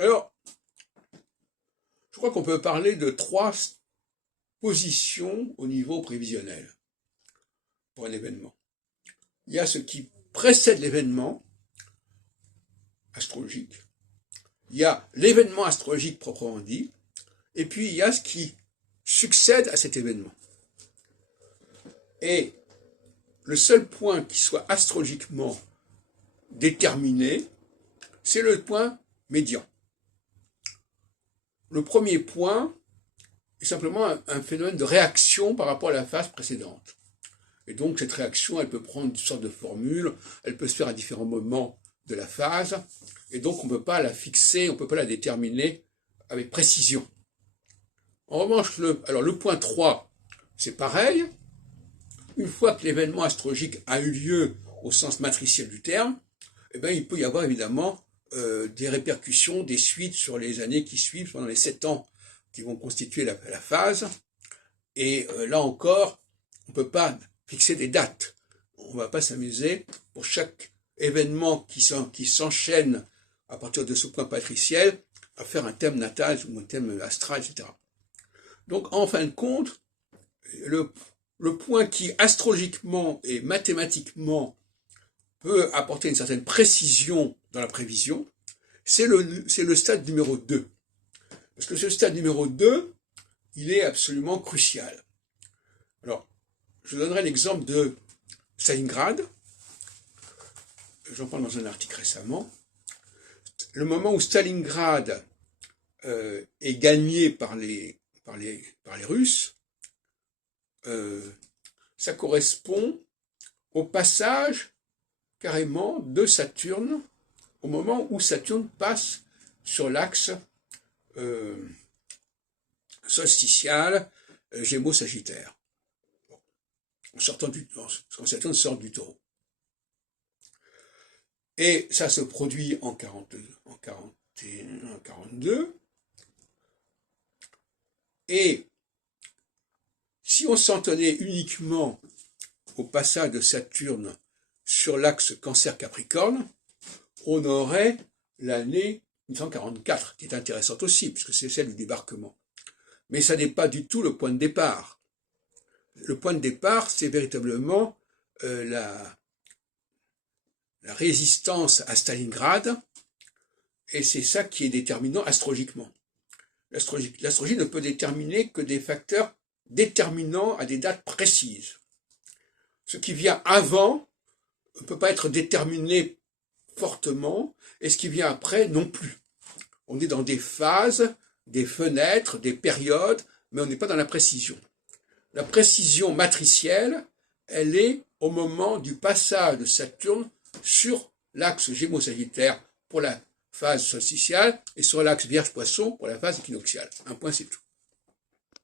Alors, je crois qu'on peut parler de trois positions au niveau prévisionnel pour un événement. Il y a ce qui précède l'événement astrologique, il y a l'événement astrologique proprement dit, et puis il y a ce qui succède à cet événement. Et le seul point qui soit astrologiquement déterminé, c'est le point médian. Le premier point est simplement un phénomène de réaction par rapport à la phase précédente. Et donc cette réaction, elle peut prendre une sorte de formule, elle peut se faire à différents moments de la phase, et donc on ne peut pas la fixer, on ne peut pas la déterminer avec précision. En revanche, le point 3, c'est pareil. Une fois que l'événement astrologique a eu lieu au sens matriciel du terme, eh bien, il peut y avoir évidemment des répercussions, des suites sur les années qui suivent, pendant les 7 ans qui vont constituer la phase. Et là encore, on ne peut pas fixer des dates. On ne va pas s'amuser pour chaque événement qui s'enchaîne à partir de ce point matriciel à faire un thème natal ou un thème astral, etc. Donc, en fin de compte, le point qui astrologiquement et mathématiquement peut apporter une certaine précision dans la prévision, c'est le stade numéro 2. Parce que ce stade numéro 2, il est absolument crucial. Alors, je donnerai l'exemple de Stalingrad. J'en parle dans un article récemment. Le moment où Stalingrad est gagné par les Russes, ça correspond au passage carrément de Saturne, au moment où Saturne passe sur l'axe solsticial Gémeaux-Sagittaire, quand Saturne sort du Taureau. Et ça se produit en 42. Et si on s'en tenait uniquement au passage de Saturne sur l'axe Cancer-Capricorne, on aurait l'année 1944, qui est intéressante aussi, puisque c'est celle du débarquement. Mais ça n'est pas du tout le point de départ. Le point de départ, c'est véritablement la résistance à Stalingrad, et c'est ça qui est déterminant astrologiquement. L'astrologie ne peut déterminer que des facteurs déterminants à des dates précises. Ce qui vient avant ne peut pas être déterminé fortement, et ce qui vient après non plus. On est dans des phases, des fenêtres, des périodes, mais on n'est pas dans la précision. La précision matricielle, elle est au moment du passage de Saturne sur l'axe Gémeaux-Sagittaire pour la phase solsticiale et sur l'axe Vierge-Poisson pour la phase équinoxiale. Un point, c'est tout.